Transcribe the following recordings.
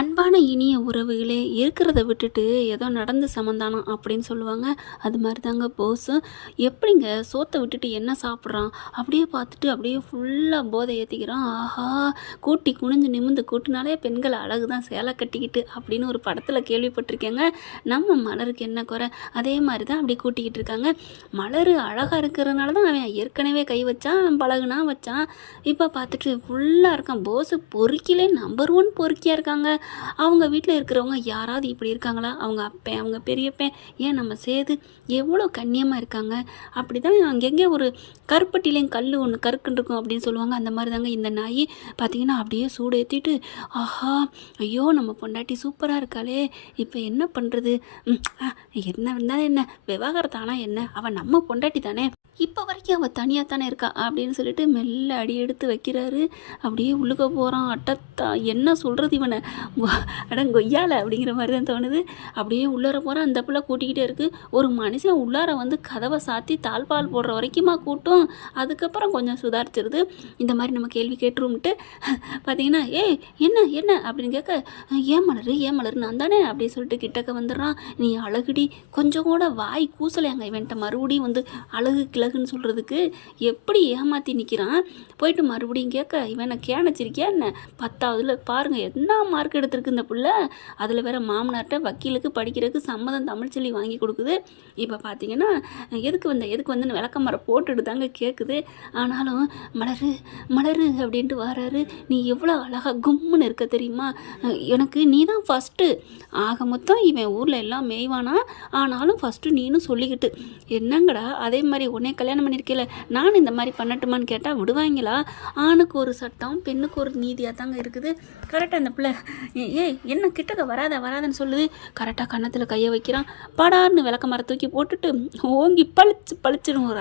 அன்பான இனிய உறவுகளே இருக்கிறத விட்டுட்டு ஏதோ நடந்து சமந்தானம் அப்படின்னு சொல்லுவாங்க. அது மாதிரி தாங்க போஸும். எப்படிங்க சோத்தை விட்டுட்டு என்ன சாப்பிட்றான் அப்படியே பார்த்துட்டு அப்படியே ஃபுல்லாக போதை ஏற்றிக்கிறான். ஆஹா, கூட்டி குனிஞ்சு நிமிந்து கூட்டினாலே பெண்கள் அழகு தான் சேலை கட்டிக்கிட்டு அப்படின்னு ஒரு படத்தில் கேள்விப்பட்டிருக்கேங்க. நம்ம மலருக்கு என்ன குறை, அதே மாதிரி தான் அப்படி கூட்டிக்கிட்டு இருக்காங்க. மலர் அழகாக இருக்கிறதுனால தான் அவன் ஏற்கனவே கை வச்சான், பழகுனா வச்சான். இப்போ பார்த்துட்டு ஃபுல்லாக இருக்கான். போஸு பொறுக்கிலே நம்பர் 1 பொறுக்கியாக இருக்காங்க. அவங்க வீட்டில் இருக்கிறவங்க யாராவது இப்படி இருக்காங்களா? அவங்க அப்பன், அவங்க பெரியப்பன், ஏன் நம்ம சேது எவ்வளோ கண்ணியமாக இருக்காங்க. அப்படி தான் அங்கங்கே ஒரு கருப்பட்டிலையும் கல் ஒன்று கருக்குன்னு இருக்கும் அப்படின்னு சொல்லுவாங்க. அந்த மாதிரி தாங்க இந்த நாய் பார்த்திங்கன்னா அப்படியே சூடு ஏற்றிட்டு, ஆஹா ஐயோ நம்ம பொண்டாட்டி சூப்பராக இருக்காளே, இப்போ என்ன பண்ணுறது, என்ன இருந்தாலும் என்ன விவாகரத்தானா என்ன, அவன் நம்ம பொண்டாட்டி தானே, இப்போ வரைக்கும் அவள் தனியாக தானே இருக்கா அப்படின்னு சொல்லிட்டு மெல்ல அடி எடுத்து வைக்கிறாரு. அப்படியே உள்ளுக்க போகிறான். அட்டத்தா என்ன சொல்கிறது இவனை, அடங்கொய்யால அப்படிங்கிற மாதிரி தான் தோணுது. அப்படியே உள்ளார போகிறான். அந்த பிள்ளை கூட்டிக்கிட்டே இருக்குது. ஒரு மனுஷன் உள்ளார வந்து கதவை சாத்தி தாழ்பால் போடுற வரைக்குமா கூட்டம். அதுக்கப்புறம் கொஞ்சம் சுதாரிச்சிருது. இந்த மாதிரி நம்ம கேள்வி கேட்டுரும்ட்டு பார்த்தீங்கன்னா, ஏய் என்ன என்ன அப்படின்னு கேட்க, ஏன் மலர் நான் தானே அப்படின்னு சொல்லிட்டு கிட்டக்க வந்துடுறான். நீ அழகுடி, கொஞ்சம் கூட வாய் கூசலையாங்க இவன்ட்ட மறுபடியும் வந்து அழகு கிழகுன்னு சொல்கிறதுக்கு. எப்படி ஏமாற்றி நிற்கிறான். போயிட்டு மறுபடியும் கேட்க, இவனை கேணச்சிருக்கியா என்ன, 10ஆவதுல பாருங்கள் என்ன மார்க் எடுத்திருக்கு இந்த பிள்ளை. அதில் வேற மாமனார்ட்ட வக்கீலுக்கு படிக்கிறதுக்கு சம்மதம் தமிழ் சொல்லி வாங்கி கொடுக்குது. இப்போ பார்த்தீங்கன்னா எதுக்கு வந்துன்னு விளக்கமரம் போட்டுட்டு தாங்க கேட்குது. ஆனாலும் மலரு அப்படின்ட்டு வராரு. நீ எவ்வளோ அழகாக கும்முன்னு இருக்க தெரியுமா, எனக்கு நீ தான் ஃபஸ்ட்டு. ஆக மொத்தம் இவன் ஊரில் எல்லாம் மேய்வானா, ஆனாலும் ஃபஸ்ட்டு நீனு சொல்லிக்கிட்டு என்னங்கடா, அதே மாதிரி உடனே கல்யாணம் பண்ணியிருக்கல, நான் இந்த மாதிரி பண்ணட்டுமான்னு கேட்டால் விடுவாங்களா? ஆணுக்கு ஒரு சட்டம், பெண்ணுக்கு ஒரு நீதியாக தாங்க இருக்குது. கரெக்டாக அந்த பிள்ளை என்ன கிட்டக்க வராதன்னு சொல்லுது. கரெக்டாக கன்னத்தில் கையை வைக்கிறான். படார்னு விளக்க மரம் தூக்கி போட்டுட்டு ஓங்கி பளிச்சுன்னு ஒரு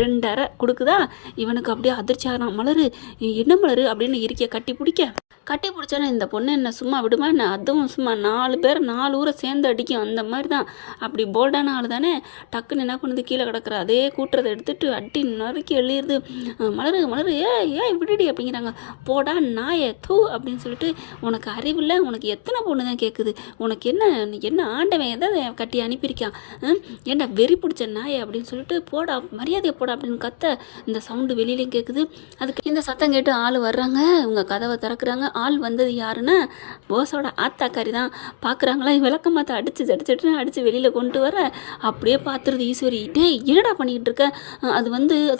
2 அரை கொடுக்குதா. இவனுக்கு அப்படியே அதிர்ச்சி ஆகிறான். மலரு என்ன மலரு அப்படின்னு இருக்கிய கட்டி பிடிச்சாலும் இந்த பொண்ணு என்ன சும்மா விடுமா என்ன, அதுவும் சும்மா 4 பேர் 4 ஊரை சேர்ந்து அடிக்கும். அந்த மாதிரி தான். அப்படி போல்டான ஆள் தானே. டக்குன்னு என்ன பண்ணுது, கீழே கிடக்குற அதே கூட்டுறதை எடுத்துட்டு அடி நறுக்கி எழுதிடுது. மலரு ஏன் விடுடி அப்படிங்கிறாங்க. போடா நாயை தூ அப்படின்னு சொல்லிட்டு, உனக்கு அறிவில்லை, உனக்கு எத்தனை பொண்ணு தான் கேட்குது, உனக்கு என்ன ஆண்டவன் எதாவது கட்டி அனுப்பியிருக்கான், ஏன்டா வெறி பிடிச்ச நாயை அப்படின்னு சொல்லிட்டு, போடா மரியாதையை போடா அப்படின்னு கத்த இந்த சவுண்டு வெளியிலையும் கேட்குது. அதுக்கு இந்த சத்தம் கேட்டு ஆள் வர்றாங்க. இவங்க கதவை திறக்கிறாங்க. ஆள் வந்தது யாருன்னா போஸோட ஆத்தாக்காரி தான். பார்க்குறாங்களா, விளக்கமாத்த அடிச்சு வெளியில் கொண்டு வர அப்படியே பார்த்துருது ஈஸ்வரி. டேய் என்னடா பண்ணிக்கிட்டு இருக்க, அது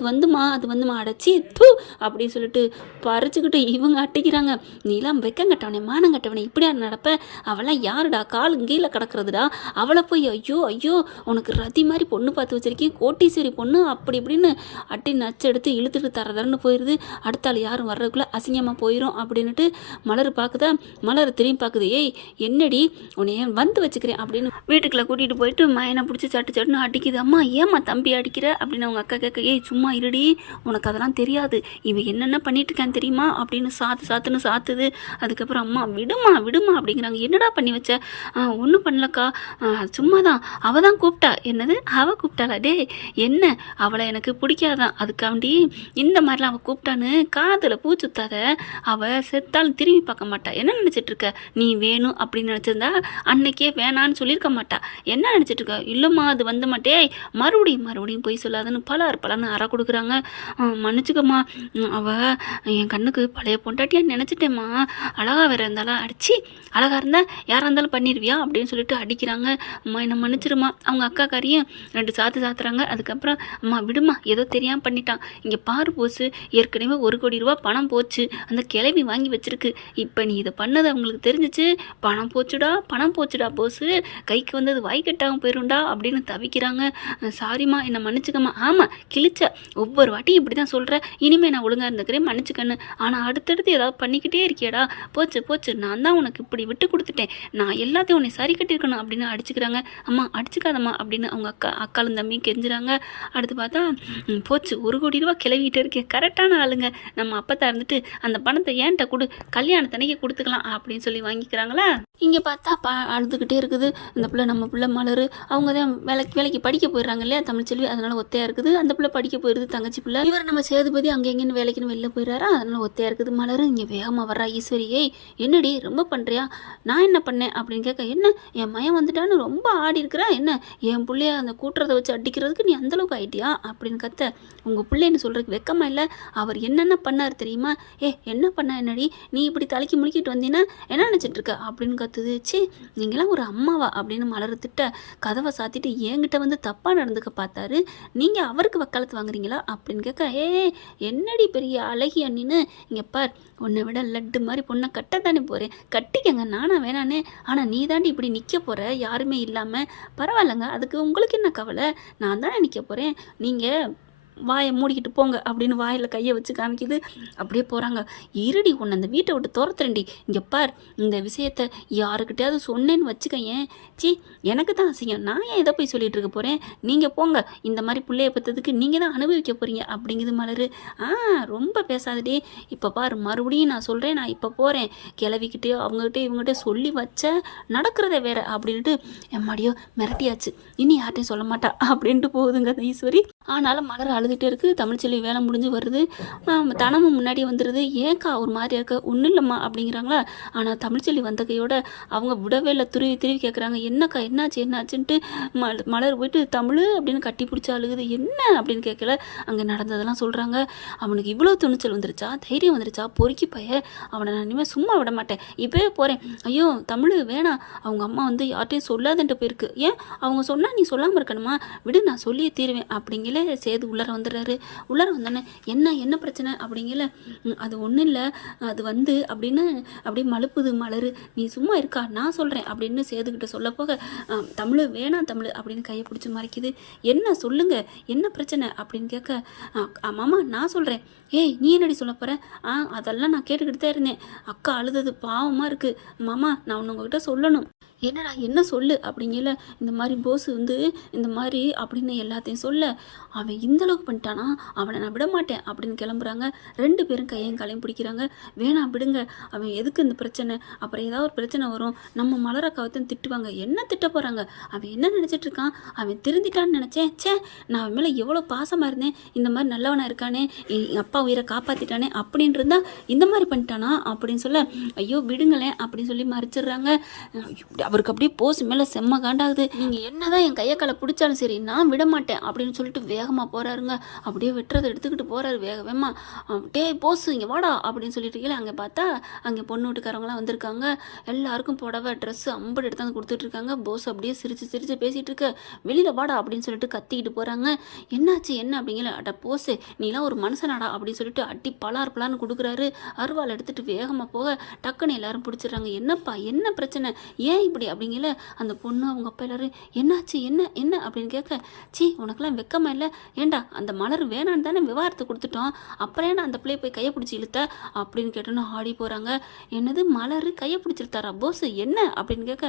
வந்துமா அடைச்சி தூ அப்படின்னு சொல்லிட்டு பறிச்சுக்கிட்டு இவங்க அட்டிக்கிறாங்க. நீலாம் வெக்கங்கட்டவனே மானங்கட்டவனே இப்படியா நடப்ப, அவெல்லாம் யாருடா, கால் கீழே கிடக்கிறதுடா, அவளை போய் ஐயோ உனக்கு ரதி மாதிரி பொண்ணு பார்த்து வச்சிருக்கேன், கோட்டீஸ்வரி பொண்ணு அப்படி இப்படின்னு அட்டி நச்சு எடுத்து இழுத்துட்டு தரதரன்னு போயிடுது. அடுத்த ஆள் யாரும் வர்றதுக்குள்ளே அசிங்கமாக போயிடும் அப்படின்னுட்டு மலர் பார்க்குதா. மலர் திரும்பி பார்க்குது. ஏய் என்னடி உன்னைய வந்து வச்சுக்கிறேன் அப்படின்னு வீட்டுக்குள்ளே கூட்டிகிட்டு போயிட்டு மயனை பிடிச்சி சட்டுன்னு அடிக்குது. அம்மா ஏம்மா தம்பி அடிக்கிற அப்படின்னு அவங்க அக்கா கேட்க, ஏய் சும்மா இருடி, உனக்கு அதெல்லாம் தெரியாது, இவன் என்னென்ன பண்ணிட்டு இருக்கான்னு தெரியுமா அப்படின்னு சாத்துன்னு சாத்துது. அதுக்கப்புறம் அம்மா விடுமா அப்படிங்கிறாங்க. என்னடா பண்ணி வச்ச, ஒன்றும் பண்ணலக்கா, சும்மா தான், அவள் தான் கூப்பிட்டா. என்னது அவள் கூப்பிட்டாளா? டே என்ன, அவளை எனக்கு பிடிக்காதான், அதுக்காண்டி இந்த மாதிரிலாம் அவள் கூப்பிட்டான்னு காதில் பூச்சுத்தாத, அவள் செத்தாலும் திரும்பி பார்க்க மாட்டா. என்ன நினச்சிட்டு இருக்க நீ, வேணும் அப்படின்னு நினச்சிருந்தா அன்னைக்கே வேணான்னு சொல்லியிருக்க மாட்டா. என்ன நினச்சிட்டு இருக்க? இல்லைம்மா அது வந்து மாட்டே, மறுபடியும் போய் சொல்லாதுன்னு பலன்னு அற கொடுக்குறாங்க. மன்னிச்சுக்கம்மா, அவள் என் கண்ணுக்கு பழைய பொண்டாட்டியான்னு நினச்சிட்டேம்மா, அழகாக வேற இருந்தாலும் அடிச்சு, அழகாக இருந்தால் யாராக இருந்தாலும் பண்ணிடுவியா அப்படின்னு சொல்லிட்டு அடிக்கிறாங்க. அம்மா என்னை மன்னிச்சிருமா. அவங்க அக்காக்காரியும் 2 சாத்துறாங்க. அதுக்கப்புறம் அம்மா விடுமா, ஏதோ தெரியாமல் பண்ணிட்டான், இங்கே பாரு போச்சு, ஏற்கனவே 1 கோடி ரூபா பணம் போச்சு, அந்த கிளவி வாங்கி வச்சிருக்கு, இப்போ நீ இதை பண்ணது அவங்களுக்கு தெரிஞ்சிச்சு, பணம் போச்சுடா போஸு, கைக்கு வந்தது வாய் கட்டாமல் போயிருண்டா அப்படின்னு தவிக்கிறாங்க. சாரிம்மா என்னை மன்னிச்சுக்கம்மா. ஆமாம் கிழிச்ச, ஒவ்வொரு வாட்டியும் இப்படி தான் சொல்கிறேன், இனிமேல் நான் ஒழுங்காக இருந்துக்கிறேன், மன்னிச்சுக்கன்னு. ஆனால் அடுத்தடுத்து ஏதாவது பண்ணிக்கிட்டே இருக்கியாடா, போச்சு நான் தான் உனக்கு இப்படி விட்டு கொடுத்துட்டேன், நான் எல்லாத்தையும் உன்னை சரி கட்டியிருக்கணும் அப்படின்னு அடிச்சுக்கிறாங்க. அம்மா அடிச்சுக்காதம்மா அப்படின்னு அவங்க அக்காலும் தம்பியும் கெஞ்சுறாங்க. அடுத்து பார்த்தா போச்சு, 1 கோடி ரூபா கிளவிக்கிட்டே இருக்கேன், கரெக்டான ஆளுங்க, நம்ம அப்பத்தா இருந்துட்டு அந்த பணத்தை ஏன்ட்ட கொடு, கல்யாணத்தனைக்கு கொடுத்துக்கலாம் அப்படின்னு சொல்லி வாங்கிக்கிறாங்களா. இங்கே பார்த்தா அழுதுகிட்டே இருக்குது இந்த பிள்ளை. நம்ம பிள்ளை மலர் அவங்க தான் வேலைக்கு படிக்க போயிடுறாங்க இல்லையா தமிழ்ச்செல்வி, அதனால் ஒத்தையாக இருக்குது. அந்த பிள்ளை படிக்க போயிடுது தங்கச்சி பிள்ளை. இவர் நம்ம சேதுபதி அங்கே எங்கேன்னு வேலைக்குன்னு வெளில போயிடுறாரா, அதனால் ஒத்தையாக இருக்குது. மலர் இங்கே வேகமாக வர்றா. ஈஸ்வரி, ஏய் என்னடி ரொம்ப பண்ணுறியா, நான் என்ன பண்ணேன் அப்படின்னு கேட்க, என்ன என் மயம் வந்துட்டான்னு ரொம்ப ஆடி இருக்கிறா, என்ன என் பிள்ளைய அந்த கூட்டுறதை வச்சு அடிக்கிறதுக்கு நீ அந்தளவுக்கு ஆயிட்டியா அப்படின்னு கத்த, உங்கள் பிள்ளைன்னு சொல்கிறதுக்கு வெக்கமா இல்லை, அவர் என்னென்ன பண்ணார் தெரியுமா, என்ன பண்ண என்னடி நீ இப்படி தலைக்கு முழுக்கிட்டு வந்தீங்கன்னா என்ன நினச்சிட்டு இருக்க அப்படின்னு கத்துது. சி நீங்களாம் ஒரு அம்மாவா அப்படின்னு மலர் திட்ட, கதவை சாத்திட்டு என்கிட்ட வந்து தப்பாக நடந்துக்க பார்த்தாரு, நீங்கள் அவருக்கு வக்காலத்து வாங்குறீங்களா அப்படின்னு கேட்க, என்னடி பெரிய அழகி அண்ணின்னு, இங்கே பார் உன்னை விட லட்டு மாதிரி பொண்ணை கட்டத்தானே போகிறேன், கட்டிக்கங்க நானா வேணானே, ஆனால் நீ தாண்டி இப்படி நிற்க போகிற யாருமே இல்லாமல், பரவாயில்லைங்க அதுக்கு உங்களுக்கு என்ன கவலை, நான் தானே நிற்க போகிறேன், நீங்கள் வாயை மூடிக்கிட்டு போங்க அப்படின்னு வாயில் கையை வச்சு காமிக்குது. அப்படியே போகிறாங்க. இருடி உன்னை அந்த வீட்டை விட்டு துரத்துறேன்டி, இங்கே பார் இந்த விஷயத்த யாருக்கிட்டையாவது சொன்னேன்னு வச்சுக்கேன், சி எனக்கு தான் அசிங்கம், நான் ஏன் இதை போய் சொல்லிகிட்டு இருக்க போகிறேன், நீங்கள் போங்க, இந்த மாதிரி பிள்ளைய பற்றதுக்கு நீங்கள் தான் அனுபவிக்க போகிறீங்க அப்படிங்குது மலர். ரொம்ப பேசாதடி, இப்போ பார் மறுபடியும் நான் சொல்கிறேன், நான் இப்போ போகிறேன், கிளவிக்கிட்டேயோ அவங்ககிட்டே இவங்ககிட்ட சொல்லி வச்ச நடக்கிறத வேற அப்படின்ட்டு எம்மாடியோ மிரட்டியாச்சு, இனி யார்ட்டையும் சொல்ல மாட்டா அப்படின்ட்டு போகுதுங்க ஈஸ்வரி. ஆனாலும் மலர் அழுதுகிட்டே இருக்குது. தமிழ்ச்செல்வி வேலை முடிஞ்சு வருது, தனமும் முன்னாடி வந்துடுது. ஏன்க்கா ஒரு மாதிரி இருக்க, ஒன்றும் இல்லைம்மா அப்படிங்கிறாங்களா. ஆனால் தமிழ்ச்செல்வி வந்த கையோட அவங்க விடவே இல்லை, துருவி துருவி கேட்குறாங்க, என்னக்கா என்னாச்சுன்ட்டு மலர் போயிட்டு தமிழ் அப்படின்னு கட்டி பிடிச்சி அழுகுது. என்ன அப்படின்னு கேட்கல, அங்கே நடந்ததெல்லாம் சொல்கிறாங்க. அவனுக்கு இவ்வளோ துணிச்சல் வந்துருச்சா, தைரியம் வந்துருச்சா, பொறுக்கி பைய, அவனை நான் இனிமேல் சும்மா விட மாட்டேன், இப்போவே போகிறேன், ஐயோ தமிழ் வேணாம், அவங்க அம்மா வந்து யார்ட்டையும் சொல்லாதன்ட்டு போயிருக்கு, ஏன் அவங்க சொன்னால் நீ சொல்லாமல் இருக்கணுமா, விடு நான் சொல்லியே தீருவேன் அப்படிங்கிற சேது உள்ளார வந்துடுறாரு. உள்ளார வந்தோன்னே என்ன பிரச்சனை அப்படிங்கல, அது ஒன்றும் இல்லை, அது வந்து அப்படின்னு அப்படியே மழுப்புது மலர், நீ சும்மா இருக்கா நான் சொல்கிறேன் அப்படின்னு சேதுக்கிட்ட சொல்ல போக, தமிழ் வேணாம் தமிழ் அப்படின்னு கையை பிடிச்சி மறைக்குது. என்ன சொல்லுங்க என்ன பிரச்சனை அப்படின்னு கேட்க, மாமா நான் சொல்கிறேன், நீ என்னடி சொல்ல போகிற, அதெல்லாம் நான் கேட்டுக்கிட்டு தான் இருந்தேன், அக்கா அழுதது பாவமாக இருக்குது மாமா, நான் ஒன்று உங்ககிட்ட சொல்லணும். என்னடா என்ன சொல்லு அப்படிங்கல, இந்த மாதிரி போஸ் வந்து இந்த மாதிரி அப்படின்னு எல்லாத்தையும் சொல்ல, அவன் இந்தளவுக்கு பண்ணிட்டானா அவனை நான் விட மாட்டேன் அப்படின்னு கிளம்புறாங்க. 2 பேரும் கையும் காலையும் பிடிக்கிறாங்க. வேணாம் விடுங்க, அவன் எதுக்கு இந்த பிரச்சனை, அப்புறம் ஏதாவது ஒரு பிரச்சனை வரும், நம்ம மலரக்காவத்தையும் திட்டுவாங்க, என்ன திட்ட போகிறாங்க, அவன் என்ன நினச்சிட்டு இருக்கான், அவன் திருந்திட்டான்னு நினச்சேன், நான் அவன் மேலே எவ்வளோ பாசமாக இருந்தேன், இந்த மாதிரி நல்லவனாக இருக்கானே, எங்கள் அப்பா உயிரை காப்பாற்றிட்டானே அப்படின்னு இருந்தா இந்த மாதிரி பண்ணிட்டானா அப்படின்னு சொல்ல, ஐயோ விடுங்களேன் அப்படின்னு சொல்லி மறைச்சிடுறாங்க. அவருக்கு அப்படியே போஸ் மேலே செம்ம காண்டாகுது. நீங்கள் என்னதான் என் கையை காலை பிடிச்சாலும் சரி நான் விட மாட்டேன் அப்படின்னு சொல்லிட்டு வேகமாக போகிறாருங்க. அப்படியே வெட்டுறதை எடுத்துக்கிட்டு போகிறாரு வேகமாக. போஸ் இங்கே வாடா அப்படின்னு சொல்லிட்டு இருக்கீங்களே, அங்கே பார்த்தா அங்கே பொண்ணு வீட்டுக்காரங்களாம் வந்திருக்காங்க. எல்லாருக்கும் புடவை ட்ரெஸ்ஸு அம்படு எடுத்தாந்து கொடுத்துட்ருக்காங்க. போஸ் அப்படியே சிரித்து பேசிகிட்டு இருக்க, வெளியில் வாடா அப்படின்னு சொல்லிட்டு கத்திக்கிட்டு போகிறாங்க. என்னாச்சு என்ன அப்படிங்கிற, அட போஸு நீலாம் ஒரு மனுஷனாடா அப்படின்னு சொல்லிட்டு அட்டி பலான்னு கொடுக்குறாரு. அருவாள் எடுத்துகிட்டு வேகமாக போக டக்குன்னு எல்லாரும் பிடிச்சிடுறாங்க. என்னப்பா என்ன பிரச்சனை, ஏன் இப்படி அப்படிங்கல, அந்த பொண்ணு அவங்க அப்பா எல்லாரும் என்னாச்சு என்ன அப்படின்னு கேட்க, சி உனக்கெல்லாம் வெக்கமா இல்லை, ஏண்டா அந்த மலர் வேணான்னு தானே விவாகரத்து கொடுத்துட்டோம், அப்புறம் ஏன்னா அந்த பிள்ளைய போய் கையை பிடிச்சி இழுத்த அப்படின்னு கேட்டோன்னு ஆடி போகிறாங்க. என்னது மலர் கையை பிடிச்சிருத்தாரா போஸ் என்ன அப்படின்னு கேட்க,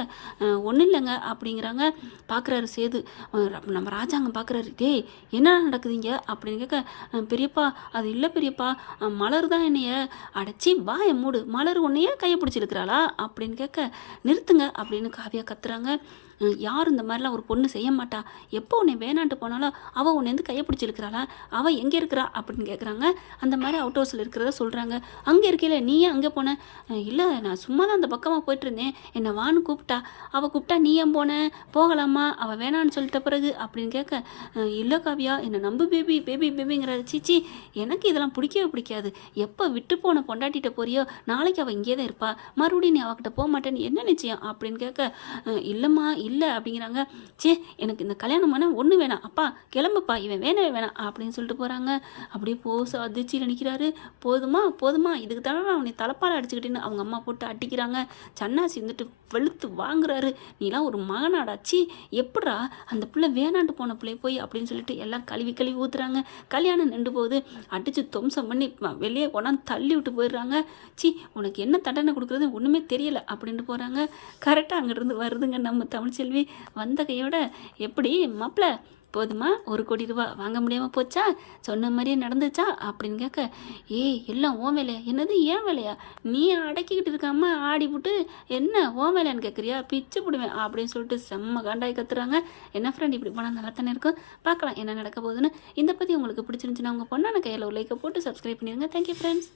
ஒன்றும் இல்லைங்க அப்படிங்கிறாங்க. பார்க்குறாரு சேது, நம்ம ராஜாங்க பார்க்குறாரு, என்ன நடக்குதுங்க அப்படின்னு கேட்க, பெரியப்பா அது இல்லை பெரியப்பா, மலர் தான் என்னைய அடைச்சி வாயை மூடு, மலர் உன்னையே கையை பிடிச்சிருக்கிறாளா அப்படின்னு கேட்க, நிறுத்துங்க அப்படின்னு காவியா கத்துறாங்க. யார் இந்த மாதிரிலாம் ஒரு பொண்ணு செய்ய மாட்டா, எப்போ உன்னை வேணான்ட்டு போனாலும் அவள் உன்னை வந்து கையை பிடிச்சிருக்கிறாளா, அவள் எங்கே இருக்கிறா அப்படின்னு கேட்குறாங்க. அந்த மாதிரி அவுட் ஹவுஸில் இருக்கிறத சொல்கிறாங்க. அங்கே இருக்கையில நீ ஏன் அங்கே போன, இல்லை நான் சும்மா தான் அந்த பக்கமாக போயிட்டு இருந்தேன், என்னை வான்னு கூப்பிட்டா, அவள் கூப்பிட்டா நீ ஏன் போன, போகலாமா அவள் வேணான்னு சொல்லிட்ட பிறகு அப்படின்னு கேட்க, இல்லை காவியா என்னை நம்பு பேபிங்கிறாரு. சீச்சி எனக்கு இதெல்லாம் பிடிக்கவே பிடிக்காது, எப்போ விட்டு போன பொண்டாட்டிகிட்ட போறியோ நாளைக்கு அவள் இங்கே தான் இருப்பா, மறுபடியும் நீ அவகிட்ட போக மாட்டேன்னு என்ன நிச்சயம் அப்படின்னு கேட்க, இல்லைம்மா இல்லை அப்படிங்கிறாங்க. எனக்கு இந்த கல்யாணம் பண்ண ஒன்று வேணாம், அப்பா கிளம்புப்பா, இவன் வேணவே வேணாம் அப்படின்னு சொல்லிட்டு போகிறாங்க. அப்படியே போஸ் அதிர்ச்சியில் நிற்கிறாரு. போதுமா இதுக்கு தானே அவனை தலைப்பால் அடிச்சுக்கிட்டேன்னு அவங்க அம்மா போட்டு அடிக்கிறாங்க. சன்னாசி வந்துட்டு வெளுத்து வாங்குறாரு. நீலாம் ஒரு மகனாடாச்சி, எப்படா அந்த பிள்ளை வேணான்ட்டு போன பிள்ளை போய் அப்படின்னு சொல்லிட்டு எல்லாம் கழுவி ஊற்றுறாங்க. கல்யாணம் நின்று போகுது. அடித்து துவம்சம் பண்ணி வெளியே கொண்டாந்து தள்ளி விட்டு போயிடுறாங்க. உனக்கு என்ன தண்டனை கொடுக்குறது ஒன்றுமே தெரியலை அப்படின்ட்டு போகிறாங்க. கரெக்டாக அங்கிட்டிருந்து வருதுங்க நம்ம தமிழ்ச்செல்வி. வந்த கையோட, எப்படி மாப்பிள்ள போதுமா 1 கோடி ரூபா வாங்க முடியாமல் போச்சா, சொன்ன மாதிரியே நடந்துச்சா அப்படின்னு கேட்க, ஏய் எல்லாம் ஓ வேலையா, என்னது ஏன் வேலையா, நீ அடக்கிக்கிட்டு இருக்காம ஆடிவிட்டு என்ன ஓ வேலையான்னு கேட்குறியா, பிச்சு போடுவேன் அப்படின்னு சொல்லிட்டு செம்ம காண்டாய் கத்துறாங்க. என்ன ஃப்ரெண்ட் இப்படி போனால் நல்லா தானே இருக்கும், பார்க்கலாம் என்ன நடக்க போகுதுன்னு. இதை பற்றி உங்களுக்கு பிடிச்சிருந்துச்சுன்னா உங்கள் பொண்ணான கையில் ஒரு லைக்கை போட்டு சப்ஸ்கிரைப் பண்ணிடுங்க. Thank you friends.